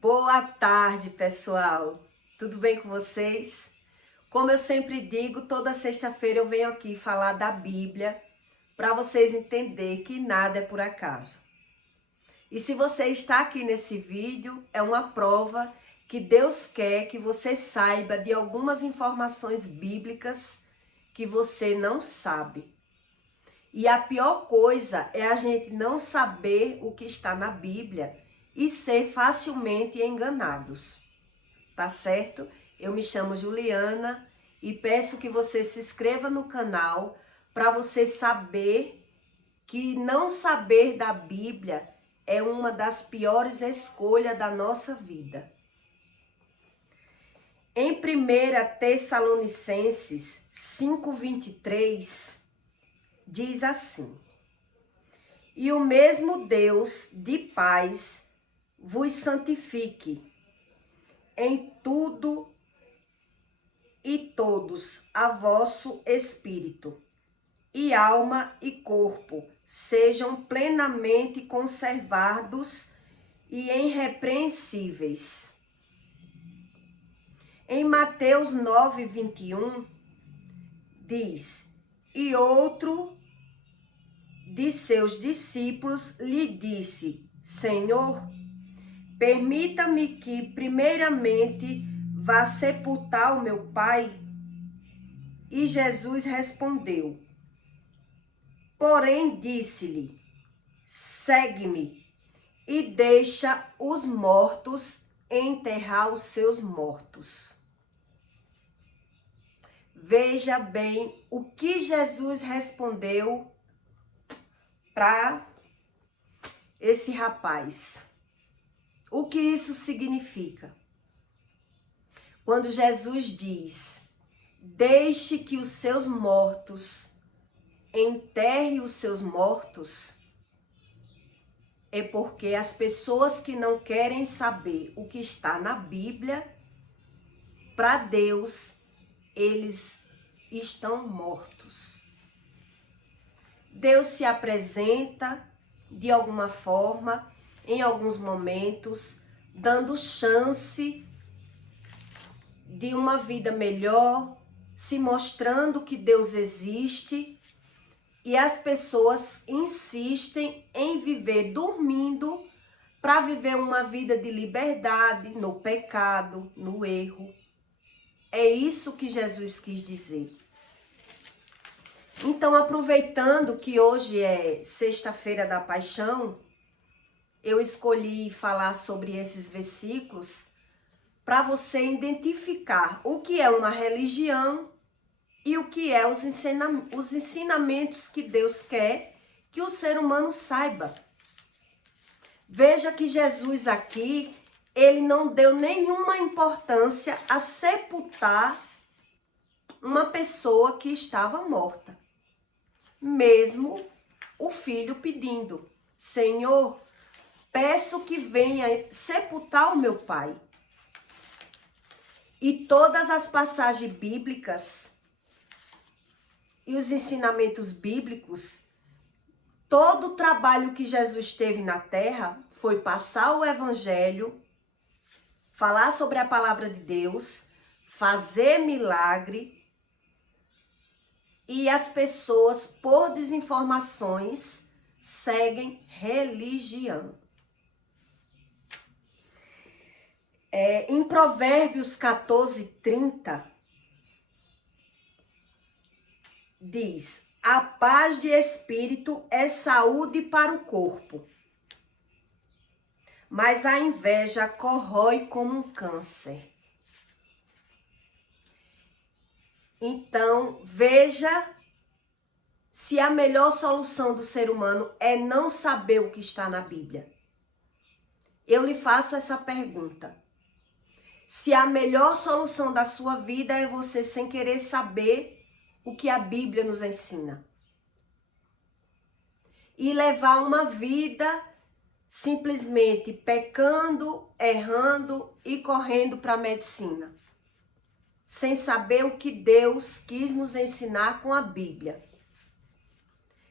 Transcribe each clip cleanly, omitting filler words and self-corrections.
Boa tarde, pessoal. Tudo bem com vocês? Como eu sempre digo, toda sexta-feira eu venho aqui falar da Bíblia para vocês entenderem que nada é por acaso. E se você está aqui nesse vídeo, é uma prova que Deus quer que você saiba de algumas informações bíblicas que você não sabe. E a pior coisa é a gente não saber o que está na Bíblia e ser facilmente enganados. Tá certo? Eu me chamo Juliana e peço que você se inscreva no canal para você saber que não saber da Bíblia é uma das piores escolhas da nossa vida. Em 1 Tessalonicenses 5:23 diz assim: E o mesmo Deus de paz vos santifique em tudo e todos a vosso espírito, e alma e corpo sejam plenamente conservados e irrepreensíveis. Em Mateus 9:21 diz: E outro de seus discípulos lhe disse: Senhor, permita-me que primeiramente vá sepultar o meu pai. E Jesus respondeu, porém disse-lhe: segue-me e deixa os mortos enterrar os seus mortos. Veja bem o que Jesus respondeu para esse rapaz. O que isso significa? Quando Jesus diz: deixe que os seus mortos enterre os seus mortos, é porque as pessoas que não querem saber o que está na Bíblia, para Deus, eles estão mortos. Deus se apresenta de alguma forma, em alguns momentos, dando chance de uma vida melhor, se mostrando que Deus existe, e as pessoas insistem em viver dormindo para viver uma vida de liberdade no pecado, no erro. É isso que Jesus quis dizer. Então, aproveitando que hoje é sexta-feira da Paixão, eu escolhi falar sobre esses versículos para você identificar o que é uma religião e o que é os ensinamentos que Deus quer que o ser humano saiba. Veja que Jesus aqui, ele não deu nenhuma importância a sepultar uma pessoa que estava morta. Mesmo o filho pedindo: Senhor, peço que venha sepultar o meu pai. E todas as passagens bíblicas e os ensinamentos bíblicos, todo o trabalho que Jesus teve na terra foi passar o evangelho, falar sobre a palavra de Deus, fazer milagre, e as pessoas, por desinformações, seguem religião. Em Provérbios 14:30, diz: a paz de espírito é saúde para o corpo, mas a inveja corrói como um câncer. Então, veja se a melhor solução do ser humano é não saber o que está na Bíblia. Eu lhe faço essa pergunta. Se a melhor solução da sua vida é você sem querer saber o que a Bíblia nos ensina. E levar uma vida simplesmente pecando, errando e correndo para a medicina. Sem saber o que Deus quis nos ensinar com a Bíblia.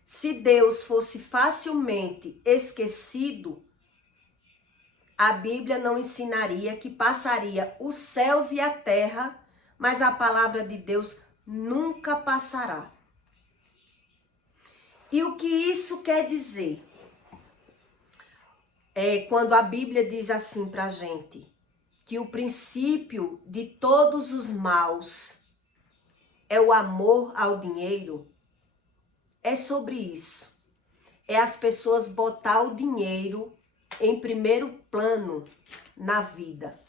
Se Deus fosse facilmente esquecido, A Bíblia não ensinaria que passaria os céus e a terra, mas a palavra de Deus nunca passará. E o que isso quer dizer? Quando a Bíblia diz assim pra gente, que o princípio de todos os maus é o amor ao dinheiro, é sobre isso. É as pessoas botar o dinheiro em primeiro plano na vida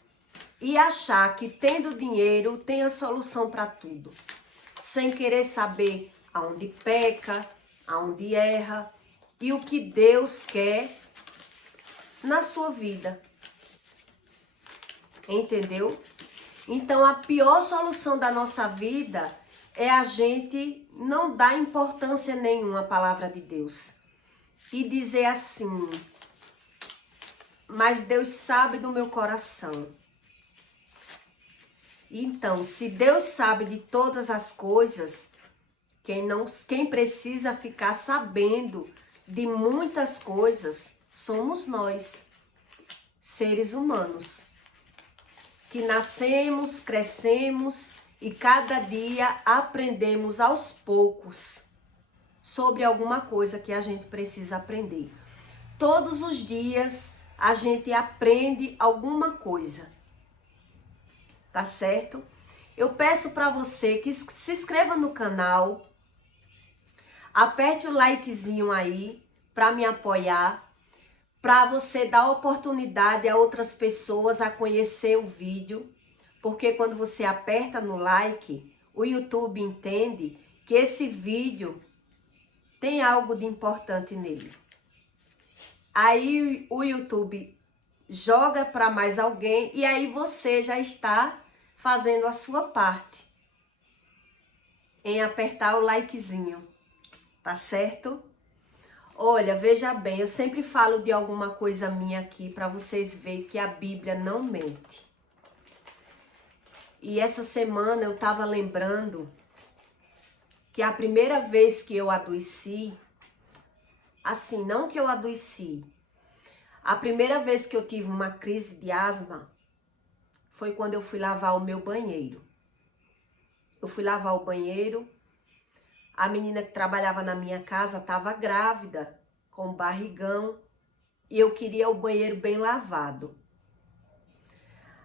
e achar que tendo dinheiro tem a solução para tudo, sem querer saber aonde peca, aonde erra e o que Deus quer na sua vida. Entendeu? Então a pior solução da nossa vida é a gente não dar importância nenhuma à palavra de Deus e dizer assim: mas Deus sabe do meu coração. Então, se Deus sabe de todas as coisas, quem precisa ficar sabendo de muitas coisas somos nós, seres humanos, que nascemos, crescemos e cada dia aprendemos aos poucos sobre alguma coisa que a gente precisa aprender. Todos os dias a gente aprende alguma coisa, tá certo? Eu peço para você que se inscreva no canal, aperte o likezinho aí para me apoiar, para você dar oportunidade a outras pessoas a conhecer o vídeo, porque quando você aperta no like, o YouTube entende que esse vídeo tem algo de importante nele. Aí o YouTube joga para mais alguém e aí você já está fazendo a sua parte em apertar o likezinho, tá certo? Olha, veja bem, eu sempre falo de alguma coisa minha aqui para vocês verem que a Bíblia não mente. E essa semana eu estava lembrando que a primeira vez que eu adoeci, assim, não que eu adoeci, a primeira vez que eu tive uma crise de asma foi quando eu fui lavar o meu banheiro. Eu fui lavar o banheiro, a menina que trabalhava na minha casa estava grávida, com barrigão, e eu queria o banheiro bem lavado.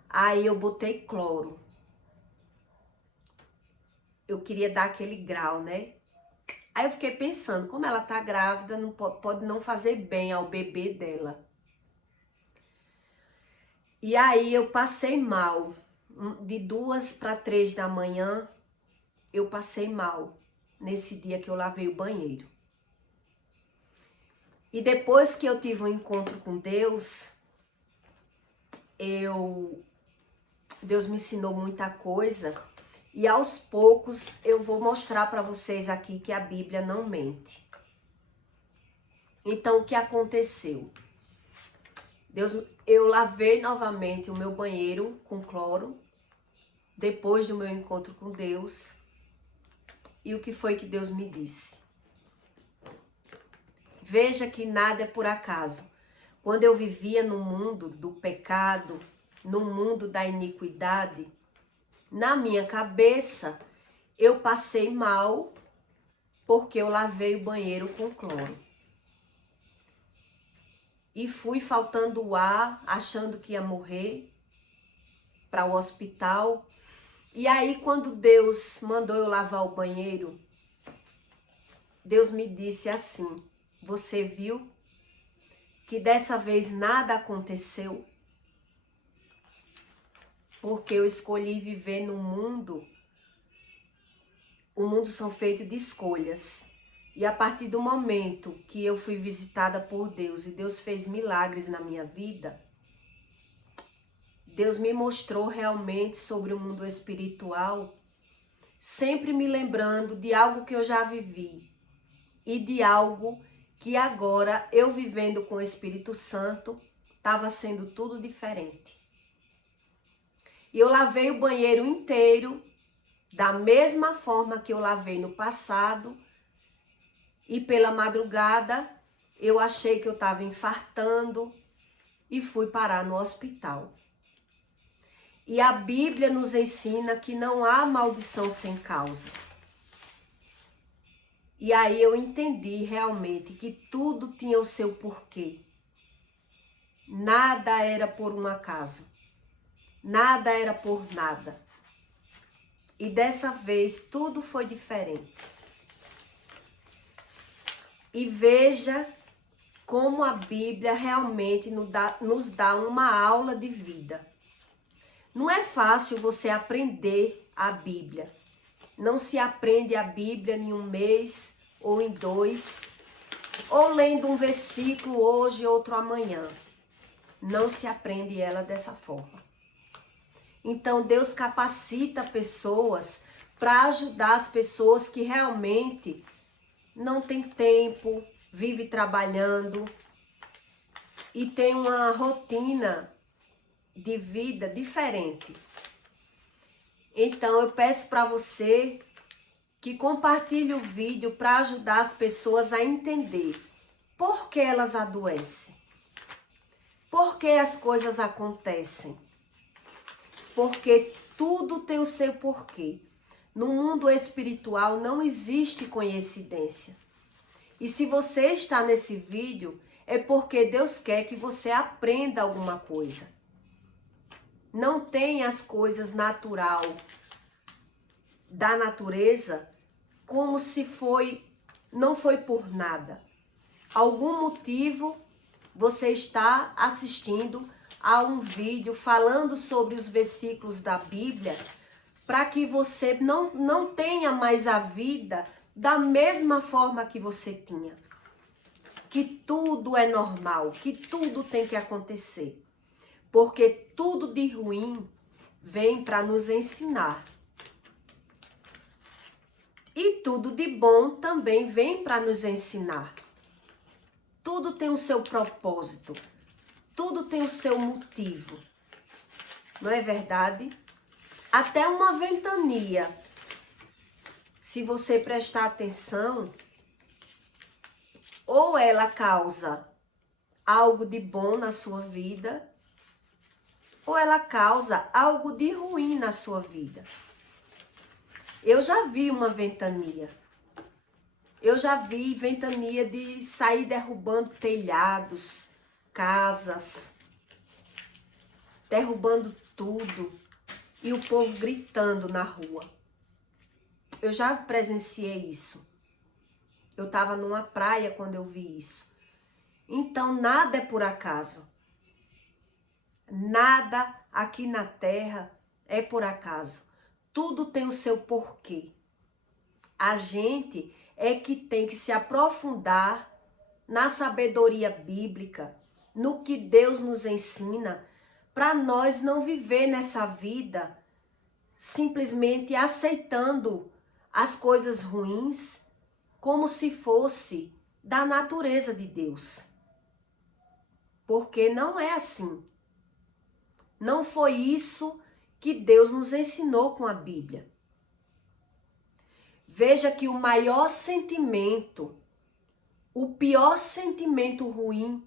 Aí eu botei cloro. Eu queria dar aquele grau, né? Aí eu fiquei pensando, como ela tá grávida, não pode não fazer bem ao bebê dela. E aí eu passei mal. De 2 para 3 da manhã, eu passei mal nesse dia que eu lavei o banheiro. E depois que eu tive um encontro com Deus, Deus me ensinou muita coisa. E aos poucos eu vou mostrar para vocês aqui que a Bíblia não mente. Então o que aconteceu? Eu lavei novamente o meu banheiro com cloro, depois do meu encontro com Deus. E o que foi que Deus me disse? Veja que nada é por acaso. Quando eu vivia no mundo do pecado, no mundo da iniquidade, na minha cabeça, eu passei mal porque eu lavei o banheiro com cloro. E fui faltando ar, achando que ia morrer, para o hospital. E aí, quando Deus mandou eu lavar o banheiro, Deus me disse assim: você viu que dessa vez nada aconteceu? Porque eu escolhi viver no mundo. O mundo são feitos de escolhas. E a partir do momento que eu fui visitada por Deus e Deus fez milagres na minha vida, Deus me mostrou realmente sobre o mundo espiritual, sempre me lembrando de algo que eu já vivi e de algo que agora eu vivendo com o Espírito Santo estava sendo tudo diferente. E eu lavei o banheiro inteiro da mesma forma que eu lavei no passado. E pela madrugada eu achei que eu estava infartando e fui parar no hospital. E a Bíblia nos ensina que não há maldição sem causa. E aí eu entendi realmente que tudo tinha o seu porquê. Nada era por um acaso. Nada era por nada. E dessa vez tudo foi diferente. E veja como a Bíblia realmente nos dá uma aula de vida. Não é fácil você aprender a Bíblia. Não se aprende a Bíblia em um mês ou em 2, ou lendo um versículo hoje, outro amanhã. Não se aprende ela dessa forma. Então Deus capacita pessoas para ajudar as pessoas que realmente não têm tempo, vive trabalhando e tem uma rotina de vida diferente. Então eu peço para você que compartilhe o vídeo para ajudar as pessoas a entender por que elas adoecem, por que as coisas acontecem, porque tudo tem o seu porquê. No mundo espiritual não existe coincidência. E se você está nesse vídeo, é porque Deus quer que você aprenda alguma coisa. Não tem as coisas natural da natureza como se não foi por nada. Algum motivo você está assistindo a um vídeo falando sobre os versículos da Bíblia para que você não tenha mais a vida da mesma forma que você tinha. Que tudo é normal, que tudo tem que acontecer. Porque tudo de ruim vem para nos ensinar. E tudo de bom também vem para nos ensinar. Tudo tem o seu propósito. Tudo tem o seu motivo. Não é verdade? Até uma ventania. Se você prestar atenção, ou ela causa algo de bom na sua vida, ou ela causa algo de ruim na sua vida. Eu já vi uma ventania. Eu já vi ventania de sair derrubando telhados, casas, derrubando tudo e o povo gritando na rua. Eu já presenciei isso. Eu estava numa praia quando eu vi isso. Então nada é por acaso. Nada aqui na terra é por acaso. Tudo tem o seu porquê. A gente é que tem que se aprofundar na sabedoria bíblica, no que Deus nos ensina, para nós não viver nessa vida simplesmente aceitando as coisas ruins como se fosse da natureza de Deus. Porque não é assim. Não foi isso que Deus nos ensinou com a Bíblia. Veja que o maior sentimento, o pior sentimento ruim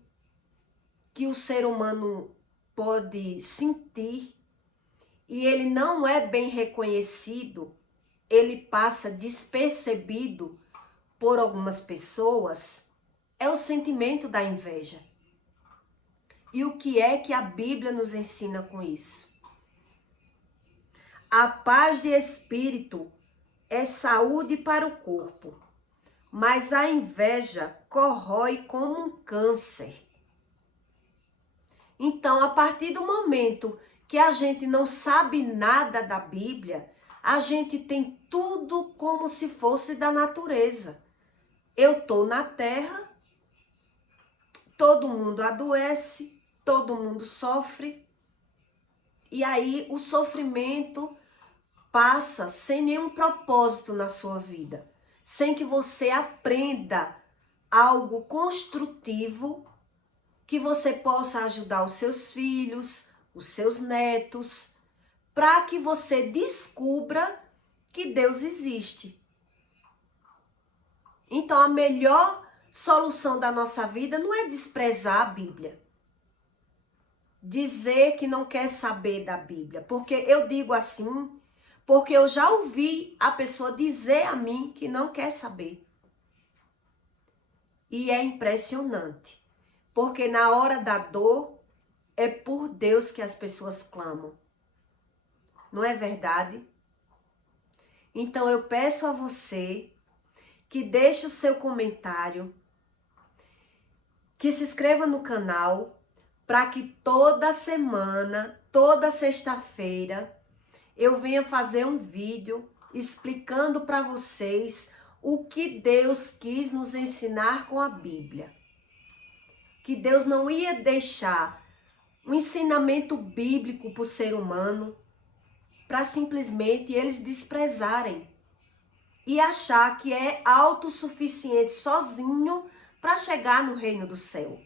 que o ser humano pode sentir, e ele não é bem reconhecido, ele passa despercebido por algumas pessoas, é o sentimento da inveja. E o que é que a Bíblia nos ensina com isso? A paz de espírito é saúde para o corpo, mas a inveja corrói como um câncer. Então, a partir do momento que a gente não sabe nada da Bíblia, a gente tem tudo como se fosse da natureza. Eu estou na terra, todo mundo adoece, todo mundo sofre, e aí o sofrimento passa sem nenhum propósito na sua vida, sem que você aprenda algo construtivo que você possa ajudar os seus filhos, os seus netos, para que você descubra que Deus existe. Então, a melhor solução da nossa vida não é desprezar a Bíblia. dizer que não quer saber da Bíblia. Porque eu digo assim, porque eu já ouvi a pessoa dizer a mim que não quer saber. E é impressionante, porque na hora da dor, é por Deus que as pessoas clamam. Não é verdade? Então eu peço a você que deixe o seu comentário, que se inscreva no canal, para que toda semana, toda sexta-feira, eu venha fazer um vídeo explicando para vocês o que Deus quis nos ensinar com a Bíblia. Que Deus não ia deixar um ensinamento bíblico para o ser humano para simplesmente eles desprezarem e achar que é autossuficiente sozinho para chegar no reino do céu.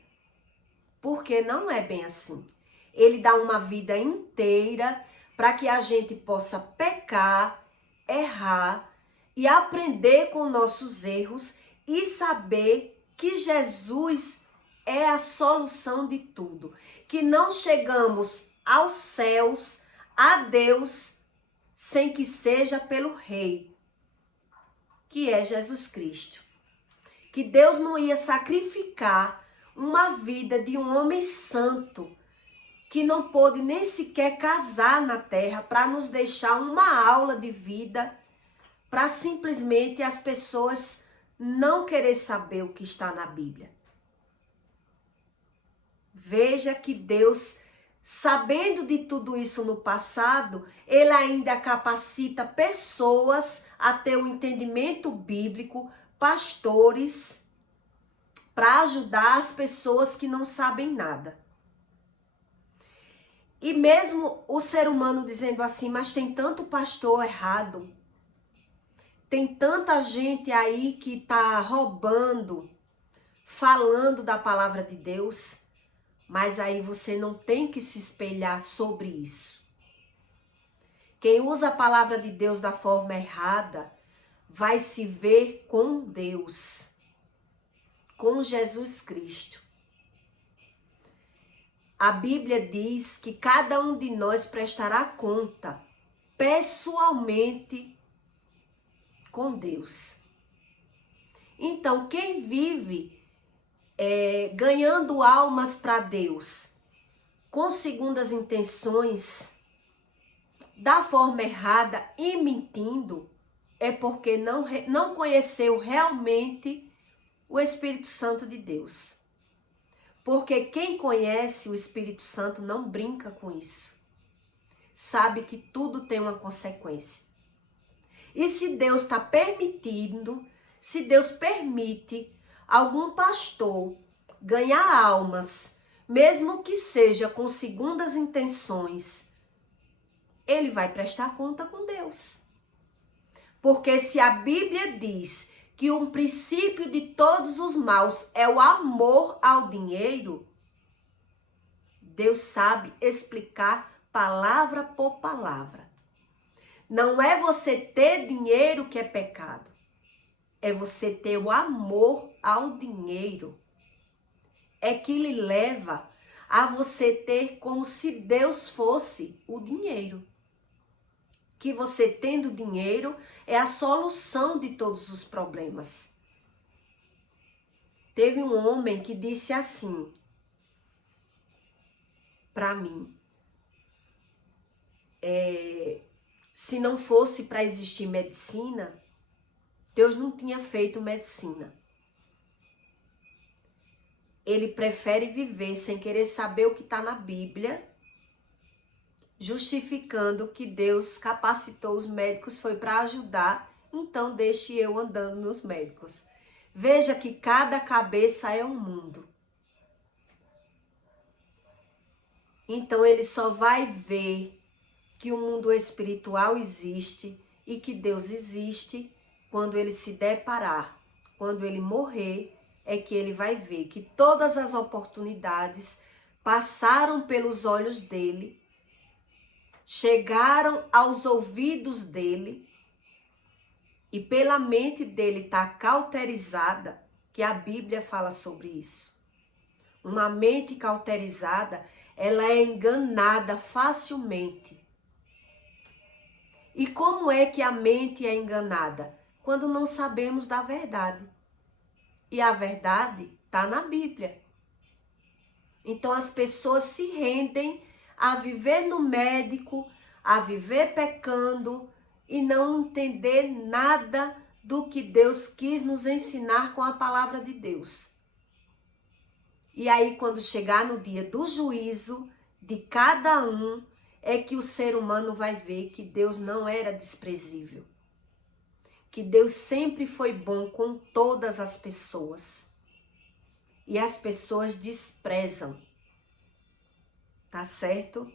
Porque não é bem assim. Ele dá uma vida inteira para que a gente possa pecar, errar e aprender com nossos erros e saber que Jesus é a solução de tudo. Que não chegamos aos céus, a Deus, sem que seja pelo Rei, que é Jesus Cristo. Que Deus não ia sacrificar uma vida de um homem santo que não pôde nem sequer casar na terra para nos deixar uma aula de vida para simplesmente as pessoas não querer saber o que está na Bíblia. Veja que Deus, sabendo de tudo isso no passado, Ele ainda capacita pessoas a ter o entendimento bíblico, pastores, para ajudar as pessoas que não sabem nada. E mesmo o ser humano dizendo assim, mas tem tanto pastor errado, tem tanta gente aí que está roubando, falando da palavra de Deus, mas aí você não tem que se espelhar sobre isso. Quem usa a palavra de Deus da forma errada, vai se ver com Deus, com Jesus Cristo. A Bíblia diz que cada um de nós prestará conta pessoalmente com Deus. Então, quem vive ganhando almas para Deus com segundas intenções, da forma errada e mentindo, é porque não conheceu realmente o Espírito Santo de Deus. Porque quem conhece o Espírito Santo não brinca com isso. Sabe que tudo tem uma consequência. E se Deus está permitindo, se Deus permite algum pastor ganhar almas, mesmo que seja com segundas intenções, ele vai prestar conta com Deus. Porque se a Bíblia diz que um princípio de todos os maus é o amor ao dinheiro, Deus sabe explicar palavra por palavra. Não é você ter dinheiro que é pecado, é você ter o amor ao dinheiro. É que lhe leva a você ter como se Deus fosse o dinheiro. Que você tendo dinheiro é a solução de todos os problemas. Teve um homem que disse assim para mim, se não fosse para existir medicina, Deus não tinha feito medicina. Ele prefere viver sem querer saber o que está na Bíblia, justificando que Deus capacitou os médicos foi para ajudar, então deixe eu andando nos médicos. Veja que cada cabeça é um mundo. Então ele só vai ver que o mundo espiritual existe e que Deus existe quando ele se deparar, quando ele morrer, é que ele vai ver que todas as oportunidades passaram pelos olhos dele, chegaram aos ouvidos dele e pela mente dele está cauterizada, que a Bíblia fala sobre isso. Uma mente cauterizada ela é enganada facilmente. E como é que a mente é enganada? Quando não sabemos da verdade. E a verdade está na Bíblia. Então as pessoas se rendem a viver no médico, a viver pecando e não entender nada do que Deus quis nos ensinar com a palavra de Deus. E aí, quando chegar no dia do juízo de cada um, é que o ser humano vai ver que Deus não era desprezível. Que Deus sempre foi bom com todas as pessoas. E as pessoas desprezam. Tá certo?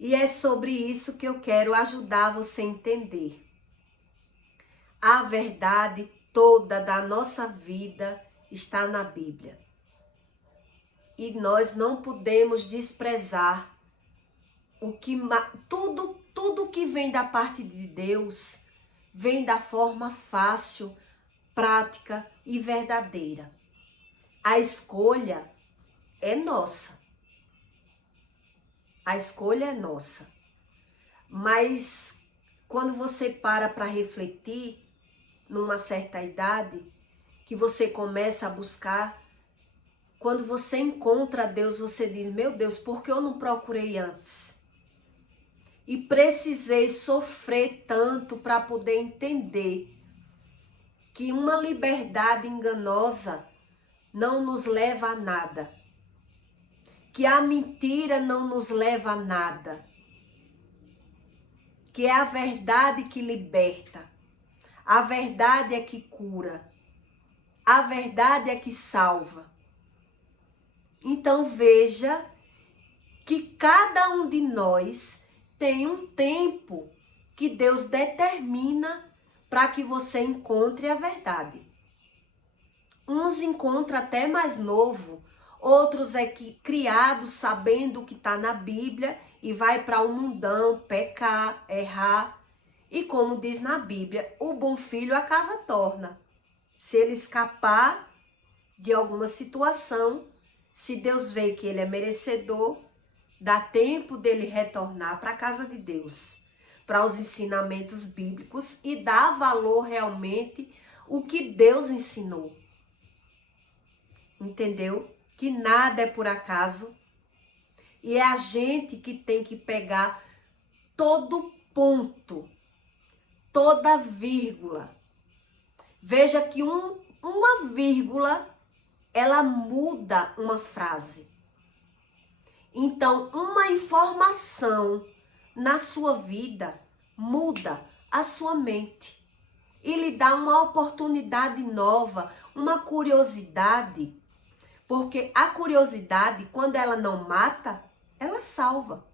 E é sobre isso que eu quero ajudar você a entender. A verdade toda da nossa vida está na Bíblia. E nós não podemos desprezar tudo que vem da parte de Deus, vem da forma fácil, prática e verdadeira. A escolha é nossa. A escolha é nossa. Mas quando você para refletir, numa certa idade, que você começa a buscar, quando você encontra Deus, você diz, meu Deus, por que eu não procurei antes? E precisei sofrer tanto para poder entender que uma liberdade enganosa não nos leva a nada. Que a mentira não nos leva a nada. Que é a verdade que liberta. A verdade é que cura. A verdade é que salva. Então veja que cada um de nós tem um tempo que Deus determina para que você encontre a verdade. Uns encontram até mais novo, outros é que criados sabendo o que está na Bíblia e vai para o mundão pecar, errar. E como diz na Bíblia, o bom filho a casa torna. Se ele escapar de alguma situação, se Deus vê que ele é merecedor, dá tempo dele retornar para a casa de Deus, para os ensinamentos bíblicos e dar valor realmente o que Deus ensinou. Entendeu? Que nada é por acaso. E é a gente que tem que pegar todo ponto, toda vírgula. Veja que uma vírgula, ela muda uma frase. Então, uma informação na sua vida muda a sua mente e lhe dá uma oportunidade nova, uma curiosidade. Porque a curiosidade, quando ela não mata, ela salva.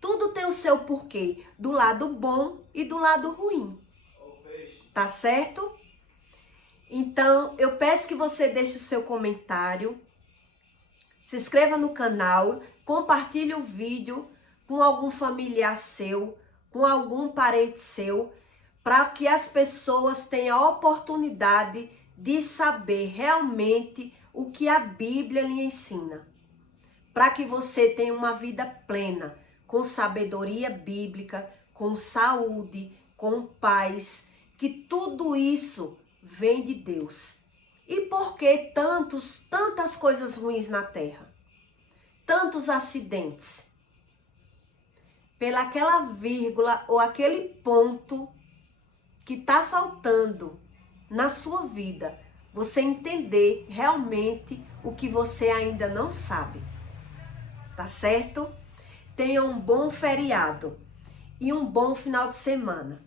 Tudo tem o seu porquê, do lado bom e do lado ruim. Tá certo? Então, eu peço que você deixe o seu comentário, se inscreva no canal, compartilhe o vídeo com algum familiar seu, com algum parente seu, para que as pessoas tenham a oportunidade de saber realmente o que a Bíblia lhe ensina. Para que você tenha uma vida plena, com sabedoria bíblica, com saúde, com paz, que tudo isso vem de Deus. E por que tantas coisas ruins na terra? Tantos acidentes? Pelaquela vírgula ou aquele ponto que está faltando na sua vida, você entender realmente o que você ainda não sabe. Tá certo? Tenha um bom feriado e um bom final de semana.